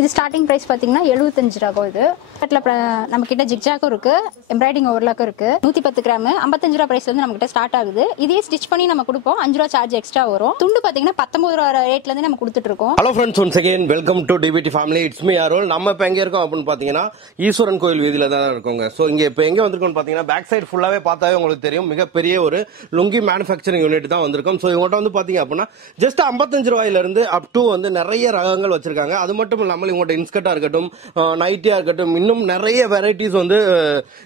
இது starting price பாத்தீங்கன்னா 75 ரூபாய். இது நம்ம கிட்ட ஜிக்ஜாக்கும் இருக்கு, எம்ப்ராய்டிங் ஓவர்லாக்கும் இருக்கு. 110 கிராம் 55 ரூபாய் பிரைஸ்ல இருந்து நம்ம கிட்ட ஸ்டார்ட் ஆகுது. இதே ஸ்டிச் பண்ணி நம்ம கொடுப்போம், 5 ரூபாய் சார்ஜ் எக்ஸ்ட்ரா வரும். துண்டு பாத்தீங்கன்னா 19 ரூபாய் ரேட்ல இருந்து நம்ம கொடுத்துட்டு இருக்கோம். Hello friends, once again welcome to DBT family. It's me Arul. நம்ம இப்ப எங்க இருக்கோம் அப்படின்னு பாத்தீங்கன்னா ஈஸ்வரன் கோயில் வீதியில தான் இருக்கோங்க. சோ இங்க இப்ப எங்க வந்திருக்கோம் பாத்தீங்கன்னா பேக் சைடு ஃபுல்லாவே பார்த்தாவே உங்களுக்கு தெரியும், மிகப்பெரிய ஒரு லுங்கி மேனுஃபேக்சரிங் யூனிட் தான் வந்திருக்கோம். சோ இவங்ககிட்ட வந்து பாத்தீங்க அப்படின்னா ஜஸ்ட் 55 ரூபாயில இருந்து அப் டு வந்து நிறைய ரகங்கள் வச்சிருக்காங்க. அது மட்டும் இல்லாமல் இவங்ககிட்ட இன்ஸ்கர்ட்டா இருக்கட்டும், நைட்டியா இருக்கட்டும், இன்னும் நிறைய வெரைட்டிஸ் வந்து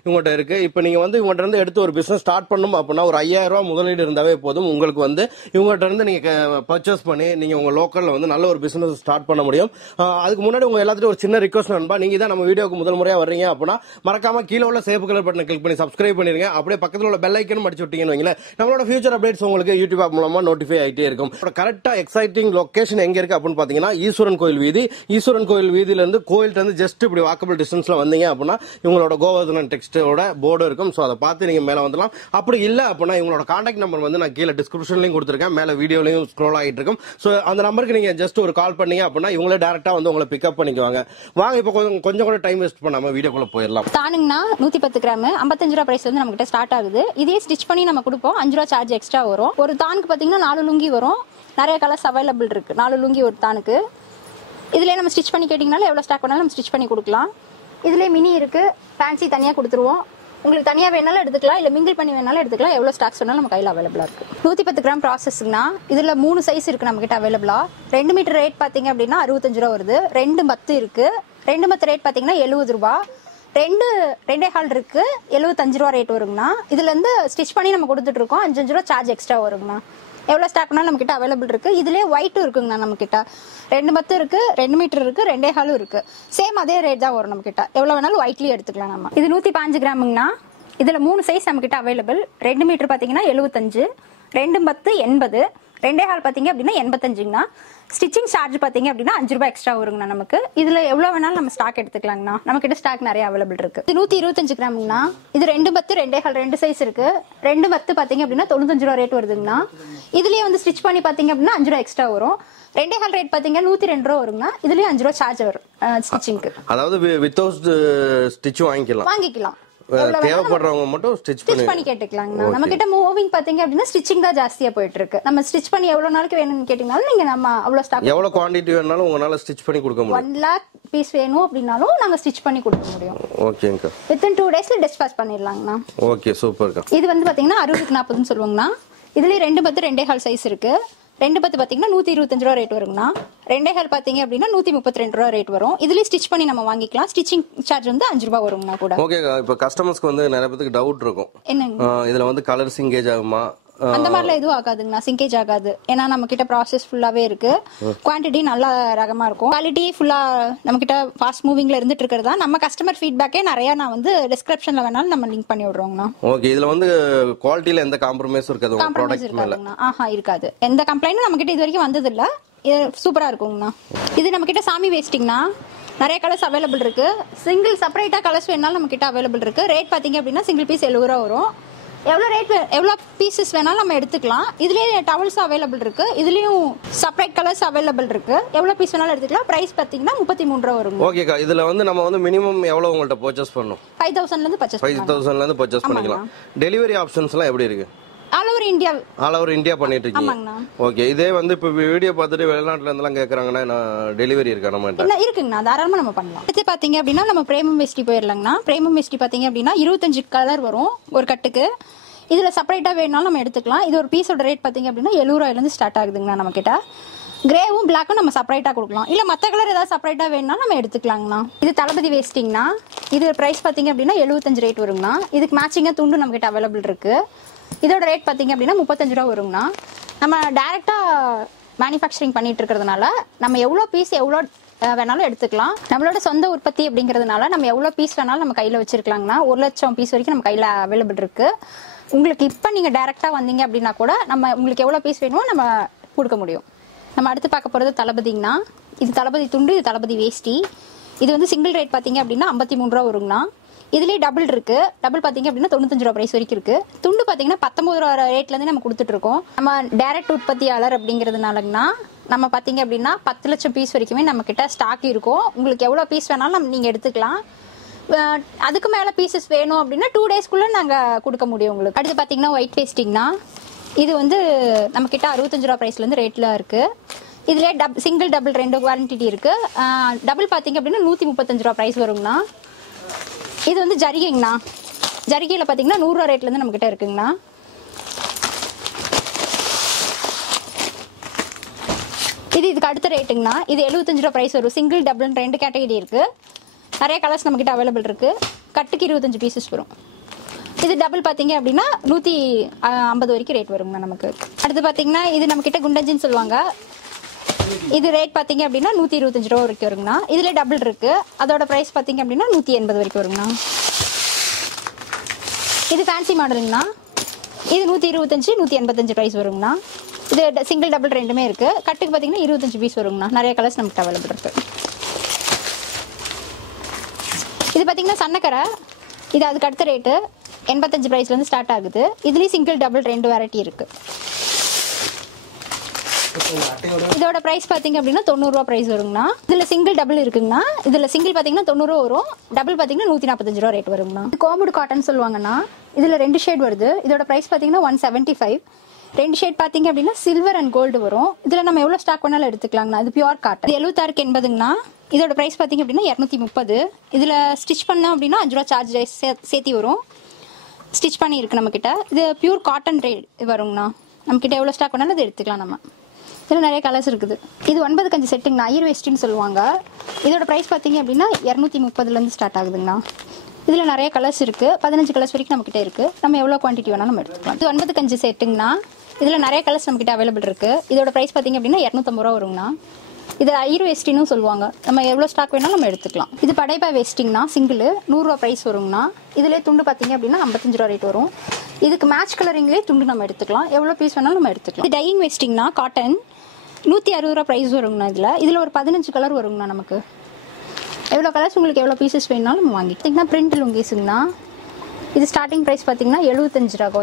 இவங்ககிட்ட இருக்கு. இப்ப நீங்க வந்து இவங்ககிட்ட இருந்து எடுத்து ஒரு பிசினஸ் ஸ்டார்ட் பண்ணணும் அப்படின்னா ஒரு 5000 ரூபாய் முதலீடு இருந்தாவே போதும். உங்களுக்கு வந்து இவங்ககிட்ட இருந்து நீங்க பர்ச்சேஸ் பண்ணி நீங்க உங்க லோக்கல்ல வந்து நல்ல ஒரு பிசினஸ் ஸ்டார்ட் பண்ண முடியும். அதுக்கு முன்னாடி உங்க எல்லாத்துக்கும் ஒரு சின்ன ரிக்வஸ்ட் நண்பா, நீங்க தான் நம்ம வீடியோக்கு முதல் முறையா வர்றீங்க அப்படின்னா மறக்காம கீழே உள்ள சேப்பு கலர் பட்டனை கிளிக் பண்ணி சப்ஸ்கிரைப் பண்ணிருங்க. அப்படியே பக்கத்துல உள்ள பெல் ஐக்கன் அடிச்சு விட்டீங்கன்னு வைங்களேன், நம்மளோட ஃபியூச்சர் அப்டேட்ஸ் உங்களுக்கு யூடியூப் ஆப் மூலமா நோட்டிஃபை ஆயிட்டே இருக்கும். கரெக்டா எக்ஸைட்டிங் லொகேஷன் எங்க இருக்கு அப்படின்னு பாத்தீங்கன்னா ஈஸ்வரன் கோயில் வீதி. ஈஸ்வரன் கோயில் வீதியில இருந்து கோயில்ல இருந்து ஜஸ்ட் இப்படி வாக்கபிள் டிஸ்டன்ஸ்ல வந்தீங்க அப்படின்னா இவங்களோட கோவர்தனன் டெக்ஸ்டோட போர்டு இருக்கும். சோ அதை பார்த்து நீங்க மேல வந்துடலாம். அப்படி இல்ல அப்படின்னா இவங்களோட கான்டாக்ட் நம்பர் வந்து நான் கீழே டிஸ்கிரிப்ஷன்லயும் கொடுத்துருக்கேன், மேல வீடியோலயும் ஸ்க்ரோல் ஆகிட்டு இருக்கும். சோ அந்த நம்பருக்கு நீங்க ஜஸ்ட் ஒரு கால் பண்ணீங்க அப்படின்னா இவங்களே டைரக்டா வந்து உங்களை பிக்கப் பண்ணிக்குவாங்க. வாங்க இப்ப கொஞ்சம் கூட டைம் வேஸ்ட் பண்ணாம வீடியோக்குள்ள போயிடலாம். தானுங்கன்னா 110 கிராம் 55 ரூபாய் பிரைஸ் வந்து நம்ம கிட்ட ஸ்டார்ட் ஆகுது. இதே ஸ்டிச் பண்ணி நம்ம கொடுப்போம், 5 ரூபாய் சார்ஜ் எக்ஸ்ட்ரா வரும். ஒரு தானுக்கு பாத்தீங்கன்னா 4 லுங்கி வரும். நிறைய கலர்ஸ் அவைலபிள் இருக்கு. 4 லுங்கி ஒரு தானுக்கு. இதுல நம்ம ஸ்டிச் பண்ணி கேட்டீங்கனாலும் எவ்வளவு ஸ்டாக் வேணாலும் நம்ம ஸ்டிச் பண்ணி கொடுக்கலாம். இதுல மினி இருக்கு, ஃபேன்சி தனியா கொடுத்துருவோம். உங்களுக்கு தனியா வேணாலும் எடுத்துக்கலாம், இல்ல மிங்கிள் பண்ணி வேணாலும் எடுத்துக்கலாம். எவ்வளவு ஸ்டாக்ஸ் வேணாலும் நம்ம கையில அவைலபிளா இருக்கு. 110 கிராம் ப்ராசஸ்னா இதுல 3 சைஸ் இருக்கு நம்ம கிட்ட அவைலபிளா. 2 மீட்டர் ரேட் பாத்தீங்க அப்படின்னா 65 ரூபாய் வருது. 2 10 இருக்கு. 2 10 ரேட் பாத்தீங்கன்னா 70 ரூபாய். 2 ஹால் இருக்கு, 75 ரூபாய் ரேட் வருங்கண்ணா. இதுல இருந்து ஸ்டிச் பண்ணி நம்ம கொடுத்துட்டு இருக்கோம், 5 ரூபாய் சார்ஜ் எக்ஸ்ட்ரா வருங்கண்ணா. எவ்வளவு ஸ்டாக்னா நம்ம கிட்ட அவைலபிள் இருக்கு. இதுலயே ஒயிட்டும் இருக்குங்கண்ணா நம்ம கிட்ட. 2 10 இருக்கு, 2 மீட்டர் இருக்கு, 2 ஹாலும் இருக்கு. சேம் அதே ரேட் தான் வரும் நம்ம கிட்ட. எவ்வளவு வேணாலும் ஒயிட்லயே எடுத்துக்கலாம் நம்ம. இது 105 கிராமுங்கண்ணா. இதுல 3 சைஸ் நம்ம கிட்ட அவைலபிள். 2 மீட்டர் பாத்தீங்கன்னா 75, 2 10 80, 2 ஹால் பாத்தீங்க அப்படின்னா 85ங்கண்ணா. ஸ்டிச்சிங் சார்ஜ் பாத்தீங்க அப்படின்னா 5 ரூபாய் எக்ஸ்ட்ரா வருங்கண்ணா நமக்கு. இதுல எவ்வளவு வேணாலும் நம்ம ஸ்டாக் எடுத்துக்கலாங்கண்ணா. நம்ம கிட்ட ஸ்டாக் நிறைய அவைலபிள் இருக்கு. இது 125 கிராமுங்கண்ணா. இது 2 10 2 ஹால் 2 சைஸ் இருக்கு. 2 10 பாத்தீங்க அப்படின்னா 95 ரூபாய் ரேட் வருதுங்கண்ணா. இதுலயே வந்து ஸ்டிச் பண்ணி பாத்தீங்க அப்படின்னா 5 ரூபாய் எக்ஸ்ட்ரா வரும். 2 ஹால் ரேட் பாத்தீங்கன்னா 102 ரூபாய் வருங்கண்ணா. இதுலயும் 5 ரூபாய் சார்ஜ் வரும் ஸ்டிச்சிங்க்கு. அதாவது வித்தவுட் ஸ்டிச் வாங்கிக்கலாம். தேவைப்படுறவங்க மட்டும் ஸ்டிச் பண்ணி கேட்டுக்கலாங்க. நம்ம கிட்ட மூவிங் பாத்தீங்க அப்படின்னா ஸ்டிச்சிங் தான் ஜாஸ்தியா போயிட்டு இருக்கு. நம்ம ஸ்டிச் பண்ணி எவ்வளவு நாளைக்கு வேணும்னு கேட்டீங்கனாலும் நீங்க நம்ம அவ்வளவு ஸ்டாக் எவ்வளவு குவாண்டிட்டி வேணாலும் உங்களால ஸ்டிச் பண்ணி கொடுக்க முடியும். 1 lakh பீஸ் வேணும் அப்படினாலும் நாங்க ஸ்டிச் பண்ணி கொடுக்க முடியும். ஓகேங்க. வித்தின் 2 டேஸ்ல டிஸ்பாச் பண்ணிடலாங்கண்ணா. ஓகே, சூப்பர்க்கா. இது வந்து பாத்தீங்கன்னா 60க்கு 40ன்னு சொல்லுவாங்கண்ணா. இதுலயே 2 10 2 ஹால் சைஸ் இருக்கு. 2 10 பாத்தீங்கன்னா 125 ரூபாய் ரேட் வருங்கண்ணா. 2 ஹால் பாத்தீங்க அப்படின்னா 132 ரூபாய் ரேட் வரும். இதுலயே ஸ்டிச் பண்ணி நம்ம வாங்கிக்கலாம். ஸ்டிச்சிங் சார்ஜ் வந்து 5 ரூபாய் வருங்கண்ணா கூட. ஓகே, இப்ப கஸ்டமர்ஸ்க்கு வந்து நிறைய பேருக்கு டவுட் இருக்கும், என்னங்க இதுல வந்து கலர் சிங்கேஜ் ஆகுமா? அந்த மாதிரிலாம் எதுவும் ஆகாதுங்கண்ணா, சிங்கேஜ் ஆகாது. ஏன்னா நம்ம கிட்ட ப்ராசஸ் ஃபுல்லாவே இருக்கு. குவான்டிட்டி நல்ல ரகமா இருக்கும். குவாலிட்டி ஃபுல்லா நம்ம கிட்ட ஃபாஸ்ட் மூவிங்ல இருந்துட்டு இருக்கிறதா நம்ம கஸ்டமர் ஃபீட்பேக்கே நிறைய நான் வந்து டிஸ்கிரிப்ஷன்ல வேணாலும் நம்ம லிங்க் பண்ணி விடுறோங்கண்ணா. ஓகே, இதுல வந்து குவாலிட்டில எந்த காம்ப்ரமைஸ் இருக்காது உங்க ப்ராடக்ட் மேல? ஆஹா, இருக்காது. எந்த கம்ப்ளைண்டும் நம்ம கிட்ட இது வரைக்கும் வந்தது இல்ல. சூப்பரா இருக்குங்கண்ணா. இது நம்ம கிட்ட சாமி வேஸ்டிங்னா நிறைய கலர்ஸ் அவைலபிள் இருக்கு. சிங்கிள் செப்பரேட்டா கலர்ஸ் வேணாலும் நம்ம கிட்ட அவைலபிள் இருக்கு. ரேட் பாத்தீங்க அப்படின்னா சிங்கிள் பீஸ் 70 ரூபாய் வரும். எவ்வளவு ரேட் எவ்வளவு பீசஸ் வேணாலும் நம்ம எடுத்துக்கலாம். இதுலயே டவல்ஸ் அவைலபிள் இருக்கு. இதுலயும் செப்பரேட் கலர்ஸ் அவைலபிள் இருக்கு. எவ்வளவு பீஸ் வேணாலும் எடுத்துக்கலாம். பிரைஸ் பாத்தீங்கன்னா 33 ரூபாய் வரும். ஓகேக்கா, இதுல வந்து நம்ம வந்து மினிமம் எவ்வளவு உங்கள்ட்ட பர்ச்சேஸ் பண்ணணும்? 5000ல இருந்து பர்ச்சேஸ் பண்ணிக்கலாம். டெலிவரி ஆப்ஷன்ஸ் எல்லாம் எப்படி இருக்கு? ஆல் ஓவர் இந்தியா பண்ணிட்டு இருக்கீங்க. ஓகே, இதே வந்து இப்ப வீடியோ பார்த்துட்டு வெளிநாட்டுல இருந்தெல்லாம் கேக்குறாங்கன்னா டெலிவரி இருக்கா? நம்ம இருக்குங்கண்ணா, தாராளமா நம்ம பண்ணலாம். அடுத்து பாத்தீங்க அப்படின்னா நம்ம பிரேமம் வேஷ்டி போயிடலாங்கண்ணா. பிரேமம் வேஷ்டி பாத்தீங்க அப்படின்னா 25 கலர் வரும் ஒரு கட்டுக்கு. இதுல செப்பரேட்டா வேணாலும் நம்ம எடுத்துக்கலாம். இது ஒரு பீஸோட ரேட் பாத்தீங்க அப்படின்னா 70 ரூபாயில இருந்து ஸ்டார்ட் ஆகுதுங்கண்ணா. நம்ம கிட்ட கிரேவும் பிளாக்கும் நம்ம செப்பரேட்டா கொடுக்கலாம். இல்ல மத்த கலர் ஏதாவது செப்பரேட்டா வேணாலும் நம்ம எடுத்துக்கலாங்கண்ணா. இது தளபதி வேஸ்டிங்னா இது பிரைஸ் பாத்தீங்க அப்படின்னா 75 ரேட் வருங்கண்ணா. இதுக்கு மேட்சிங்கா துண்டு நம்ம கிட்ட அவைலபிள் இருக்கு. இதோட ரேட் பாத்தீங்க அப்படின்னா 35 ரூபாய் வருங்கண்ணா. நம்ம டைரக்டா மேனுஃபேக்சரிங் பண்ணிட்டு இருக்கிறதுனால நம்ம எவ்வளவு பீஸ் எவ்வளவு வேணாலும் எடுத்துக்கலாம். நம்மளோட சொந்த உற்பத்தி அப்படிங்கறதுனால நம்ம எவ்வளவு பீஸ் வேணாலும் நம்ம கையில வச்சிருக்கலாங்கண்ணா. 1 லட்சம் பீஸ் வரைக்கும் நம்ம கையில அவைலபிள் இருக்கு. உங்களுக்கு இப்ப நீங்க டைரக்டா வந்தீங்க அப்படின்னா கூட நம்ம உங்களுக்கு எவ்வளவு பீஸ் வேணுமோ நம்ம கொடுக்க முடியும். நம்ம அடுத்து பார்க்க போறது தளபதிங்கண்ணா. இது தளபதி துண்டு, இது தளபதி வேஷ்டி. இது வந்து சிங்கிள் ரேட் பாத்தீங்க அப்படின்னா 53 ரூபாய் வருங்கண்ணா. இதுலயே டபுள் இருக்கு. டபுள் பாத்தீங்க அப்படின்னா 95 ரூபாய் பிரைஸ் வரைக்கும் இருக்கு. துண்டு பாத்தீங்கன்னா 19 ரூபாய் ரேட்ல இருந்து நம்ம கொடுத்துட்டு இருக்கோம். நம்ம டைரக்ட் உற்பத்தியாளர் அப்படிங்கறதுனாலங்கண்ணா நம்ம பார்த்தீங்க அப்படின்னா 10 லட்சம் பீஸ் வரைக்குமே நம்ம கிட்ட ஸ்டாக் இருக்கும். உங்களுக்கு எவ்வளோ பீஸ் வேணாலும் நீங்கள் எடுத்துக்கலாம். அதுக்கு மேலே பீசஸ் வேணும் அப்படின்னா 2 டேஸ்க்குள்ளே நாங்கள் கொடுக்க முடியும் உங்களுக்கு. அடுத்து பார்த்தீங்கன்னா ஒயிட் பேஸ்டிங்னா இது வந்து நம்ம கிட்ட 65 ரூபா ப்ரைஸ்லேருந்து ரேட்டில் இருக்குது. இதுலேயே சிங்கிள் டபுள் 2 குவான்டிட்டி இருக்குது. டபுள் பார்த்தீங்க அப்படின்னா 135 ரூபா ப்ரைஸ் வருங்கண்ணா. இது வந்து ஜரிகைங்கண்ணா. ஜரிகையில் பார்த்தீங்கன்னா 100 ரூபா ரேட்லேருந்து நம்மக்கிட்ட இருக்குங்கண்ணா. இதுக்கு அடுத்த ரேட்டுங்கண்ணா. இது 75 ரூபா ப்ரைஸ் வரும். சிங்கிள் டபுள் 2 கேட்டகரி இருக்குது. நிறைய கலர்ஸ் நம்மக்கிட்ட அவைலபிள் இருக்குது. கட்டுக்கு 25 பீசஸ் வரும். இது டபுள் பார்த்தீங்க அப்படின்னா 150 வரைக்கும் ரேட் வருங்க நமக்கு. அடுத்து பார்த்தீங்கன்னா இது நம்மக்கிட்ட குண்டஞ்சின்னு சொல்லுவாங்க. இது ரேட் பார்த்தீங்க அப்படின்னா 125 ரூபா வரைக்கும் வருங்கண்ணா. இதில் டபுள் இருக்குது. அதோட ப்ரைஸ் பார்த்தீங்க அப்படின்னா 180 வரைக்கும் வருங்கண்ணா. இது ஃபேன்சி மாடலுங்கண்ணா. இது 125 185 ப்ரைஸ் வருங்கண்ணா. இது சிங்கிள் டபுள் 2மே இருக்குது. கட்டுக்கு பார்த்தீங்கன்னா 25 பீஸ் வருங்கண்ணா. நிறைய கலர்ஸ் நமக்கு அவைலபிள் இருக்குது. இது பார்த்தீங்கன்னா சன்னக்கரை. இது அதுக்கு அடுத்த ரேட்டு 85 ப்ரைஸ்லேருந்து ஸ்டார்ட் ஆகுது. இதுலேயும் சிங்கிள் டபுள் 2 வெரைட்டி இருக்குது. இதோட ப்ரைஸ் பார்த்தீங்க அப்படின்னா 90 ரூபா ப்ரைஸ் வருங்கண்ணா. இதில் சிங்கிள் டபுள் இருக்குங்கண்ணா. இதில் சிங்கிள் பார்த்தீங்கன்னா 90 ரூபா வரும். டபுள் பார்த்தீங்கன்னா 145 ரூபா ரேட் வருங்கண்ணா. கோமுடு காட்டன் சொல்லுவாங்கண்ணா. இதில் 2 ஷேட் வருது. இதோட ப்ரைஸ் பார்த்தீங்கன்னா 175. 2 ஷேட் பார்த்தீங்க அப்படின்னா சில்வர் அண்ட் கோல்டு வரும். இதில் நம்ம எவ்வளோ ஸ்டாக் வேணாலும் எடுத்துக்கலாங்கண்ணா. இது பியூர் காட்டன். 76க்கு 80ங்கண்ணா. இதோட ப்ரைஸ் பார்த்தீங்க அப்படின்னா 230. இதில் ஸ்டிச் பண்ணோம் அப்படின்னா 5 ரூபா சார்ஜ் சேர்த்தி வரும். ஸ்டிச் பண்ணி இருக்கு நம்மக்கிட்ட. இது பியூர் காட்டன் ரேட் வருங்கண்ணா. நம்மக்கிட்ட எவ்வளோ ஸ்டாக் வேணாலும் இது எடுத்துக்கலாம் நம்ம. இதில் நிறைய கலர்ஸ் இருக்குது. இது 9 கஞ்சி செட்டுங்கண்ணா. ஐயர் வேஸ்ட்டுன்னு சொல்லுவாங்க. இதோட ப்ரைஸ் பார்த்தீங்க அப்படின்னா 230லேருந்து ஸ்டார்ட் ஆகுதுங்கண்ணா. இதில் நிறைய கலர்ஸ் இருக்குது. 15 கலர்ஸ் வரைக்கும் நம்மக்கிட்ட இருக்குது. நம்ம எவ்வளோ குவான்டிட்டி வேணாலும் நம்ம எடுத்துக்கலாம். இது 9 கஞ்சி செட்டுங்கண்ணா. இதில் நிறைய கலர்ஸ் நம்மக்கிட்ட அவைலபிள் இருக்குது. இதோட ப்ரைஸ் பார்த்தீங்க அப்படின்னா 250 ரூபா வருங்கண்ணா. இது ஐயர் வேஸ்டின்னு சொல்லுவாங்க. நம்ம எவ்வளோ ஸ்டாக் வேணாலும் நம்ம எடுத்துக்கலாம். இது படைப்பா வேஸ்டிங்னா சிங்கிள் 100 ரூபா ப்ரைஸ் வருங்கண்ணா. இதிலே துண்டு பார்த்தீங்க அப்படின்னா 55 ரூபா ரேட் வரும். இதுக்கு மேட்ச் கலரிங்லேயே துண்டு நம்ம எடுத்துக்கலாம். எவ்வளோ பீஸ் வேணாலும் நம்ம எடுத்துக்கலாம். இது டையிங் வேஸ்டிங்னா காட்டன் 160 ரூபா ப்ரைஸ் வருங்கண்ணா. இதில் ஒரு 15 கலர் வருங்கண்ணா. நமக்கு எவ்வளோ கலர்ஸ் உங்களுக்கு எவ்வளோ பீசஸ் வேணுனாலும் நம்ம வாங்கிக்கலாம். பிரிண்ட் லுங்கீஸுங்கண்ணா. இது ஸ்டார்டிங் ப்ரைஸ் பார்த்தீங்கன்னா 75 ரூபா.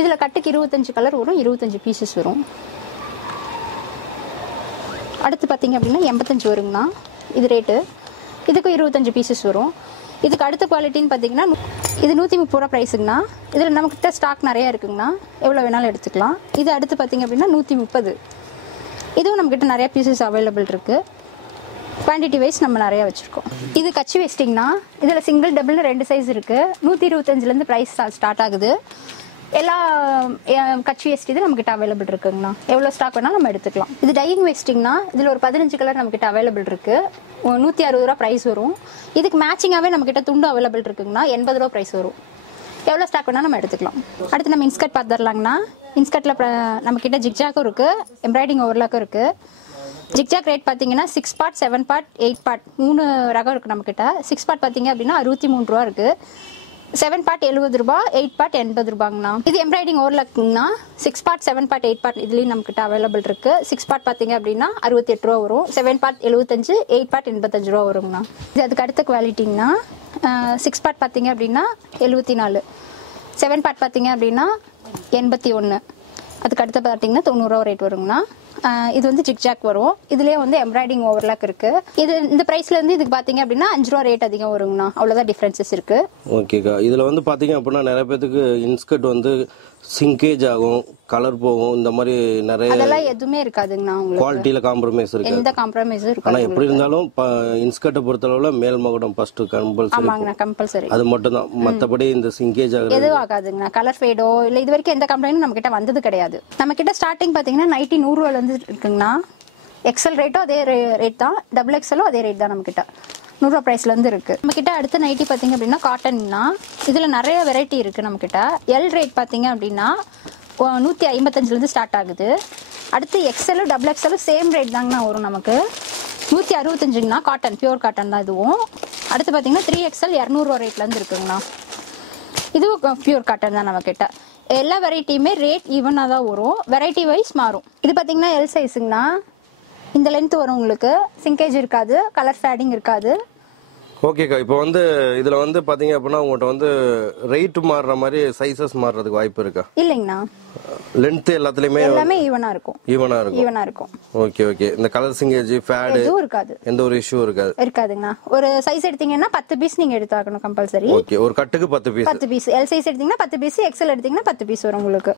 இதில் கட்டுக்கு 25 கலர் வரும். 25 பீசஸ் வரும். அடுத்து பார்த்தீங்க அப்படின்னா 85 வருங்கண்ணா. இது ரேட்டு. இதுக்கும் 25 பீசஸ் வரும். இதுக்கு அடுத்த குவாலிட்டின்னு பார்த்தீங்கன்னா இது 130 ரூபா ப்ரைஸுங்கண்ணா. இதில் நம்மக்கிட்ட ஸ்டாக் நிறையா இருக்குங்கண்ணா. எவ்வளோ வேணாலும் எடுத்துக்கலாம். இது அடுத்து பார்த்தீங்க அப்படின்னா 130. இதுவும் நம்மக்கிட்ட நிறைய பீசஸ் அவைலபிள் இருக்குது. குவான்டிட்டி வைஸ் நம்ம நிறையா வச்சுருக்கோம். இது கச்சி வேஸ்டிங்னா. இதில் சிங்கிள் டபுள்னு 2 சைஸ் இருக்குது. 125லேருந்து ப்ரைஸ் ஸ்டார்ட் ஆகுது. எல்லா கச்சி வேஸ்ட் இது நம்மக்கிட்ட அவைலபிள் இருக்குங்கண்ணா. எவ்வளோ ஸ்டாக் வேணாலும் நம்ம எடுத்துக்கலாம். இது டையிங் வேஸ்டிங்னா. இதில் ஒரு 15 கலர் நம்மக்கிட்ட அவைலபிள் இருக்குது. 160 ரூபா ப்ரைஸ் வரும். இதுக்கு மேட்சிங்காகவே நம்மக்கிட்ட துண்டு அவைலபிள் இருக்குங்கண்ணா. 80 ரூபா ப்ரைஸ் வரும். எவ்வளோ ஸ்டாக் வேணாலும் நம்ம எடுத்துக்கலாம். அடுத்து நம்ம இன்ஸ்கர்ட் பார்த்துடலாங்கண்ணா. இன்ஸ்கர்ட்டில் நம்மக்கிட்ட ஜிக்ஜாக்கும் இருக்குது. எம்ப்ராய்டிங் ஓவர்லாக்கும் இருக்குது. ஜிக்ஜாக் ரேட் பார்த்தீங்கன்னா 6 பார்ட் 7 பார்ட் 8 பார்ட் 3 ரகம் இருக்குது நம்மக்கிட்ட. 6 பார்ட் பார்த்தீங்க அப்படின்னா 63 ரூபா இருக்குது. 7 பார்ட் 70 ரூபா, 8 பார்ட் 80 ரூபாங்கண்ணா. இது எம்ப்ராய்டிங் ஓவர்லாக்குங்கண்ணா. 6 பார்ட் 7 பார்ட் 8 பார்ட் இதுலேயும் நம்மக்கிட்ட அவைலபிள் இருக்குது. 6 பார்ட் பார்த்தீங்க அப்படின்னா 68 ரூபா வரும். 7 பார்ட் 75, 8 பார்ட் 85 ரூபா வருங்கண்ணா. இது அதுக்கு அடுத்த குவாலிட்டிங்கண்ணா. 6 பார்ட் பார்த்தீங்க அப்படின்னா 74, 7 பார்ட் பார்த்தீங்க அப்படின்னா 81, அதுக்கு அடுத்து பார்த்தீங்கன்னா 90 ரூபா ரேட் வருங்கண்ணா. இது வந்து ஜிக்ஜாக் வரும். இதுலேயே வந்து எம்ப்ராய்டிங் ஓவர்லாக் இருக்கு. இது இந்த பிரைஸ்ல இருந்து இதுக்கு பாத்தீங்க அப்படின்னா 5 ரூபா ரேட் அதிகம் வருங்கண்ணா. அவ்வளவுதான் டிஃபரன்சஸ் இருக்கு. ஓகேக்கா. இதுல வந்து பாத்தீங்க அப்படின்னா நிறைய பேருக்கு இன்ஸ்கர்ட் வந்து சிங்கேஜ் ஆகும், கலர் போகும், இந்த மாதிரி நிறைய அதெல்லாம் எதுவுமே இருக்காதுங்கண்ணா. உங்களுக்கு குவாலிட்டியில காம்ப்ரமைஸ் இருக்கு. எந்த காம்ப்ரமைஸும் இருக்காது. ஆனா எப்படி இருந்தாலும் இன்ஸ்கர்ட்டை பொறுத்தளவுல மேல் மகுடம் ஃபர்ஸ்ட் கம்பல்சரி. ஆமாங்கண்ணா, கம்பல்சரி. அது மட்டும் தான். மத்தபடி இந்த சிங்கேஜ் ஆகுது எதுவும் ஆகாதுங்கண்ணா. கலர் ஃபேடோ இல்ல இது வரைக்கும் எந்த கம்ப்ளைண்டும் நம்ம கிட்ட வந்தது கிடையாது. நம்ம கிட்ட ஸ்டார்டிங் பாத்தீங்கன்னா 100 ரூபாயில இருந்து இருக்குங்கண்ணா. எக்ஸல் ரேட்டும் அதே ரேட் தான், டபுள் எக்ஸலும் அதே ரேட் தான். நம்ம கிட்ட 100 ரூபா பிரைஸ்ல இருந்து இருக்கு. நம்ம கிட்ட அடுத்த நைட்டி பாத்தீங்க அப்படின்னா காட்டன்னா இதுல நிறைய வெரைட்டி இருக்கு. நம்ம கிட்ட எல் ரேட் பாத்தீங்க அப்படின்னா 155ல இருந்து ஸ்டார்ட் ஆகுது. அடுத்து XL double XL same rate தாங்கண்ணா வரும். நமக்கு 165ங்கண்ணா. காட்டன், பியூர் காட்டன் தான் இதுவும். அடுத்து பாத்தீங்கன்னா 3XL 200 ரூபா ரேட்ல இருந்து இருக்குங்கண்ணா. இதுவும் பியூர் காட்டன் தான். நம்ம கிட்ட எல்லா வெரைட்டியுமே ரேட் ஈவனா தான் வரும். வெரைட்டி வைஸ் மாறும். இது பாத்தீங்கன்னா எல் சைஸுங்கண்ணா. இந்த லென்த் வரும். உங்களுக்கு சிங்கேஜ் இருக்காது, கலர் ஃபேடிங் இருக்காது. ஓகேக்கா, இப்போ வந்து இதுல வந்து பாத்தீங்க அப்படின்னா உங்கள்கிட்ட வந்து ரேட் மாறுற மாதிரி சைசஸ் மாறுறதுக்கு வாய்ப்பு இருக்கா? இல்லைங்கண்ணா, லென்த் எல்லாத்துலயுமே எல்லாமே ஈவனா இருக்கும். ஈவனா இருக்கும். Okay okay. இந்த கலர் சிங்கேஜ் ஃபேட் எதுவும் இருக்காது, எந்த ஒரு இஷ்யூ இருக்காதுங்கண்ணா. ஒரு சைஸ் எடுத்தீங்கன்னா 10 பீஸ் நீங்க எடுத்தாகணும் கம்பல்சரி. ஓகே, ஒரு கட்டுக்கு 10 பீஸ். எல் சைஸ் எடுத்தீங்கன்னா 10 பீஸ், எக்ஸ்எல் எடுத்தீங்கன்னா 10 பீஸ் வரும் உங்களுக்கு.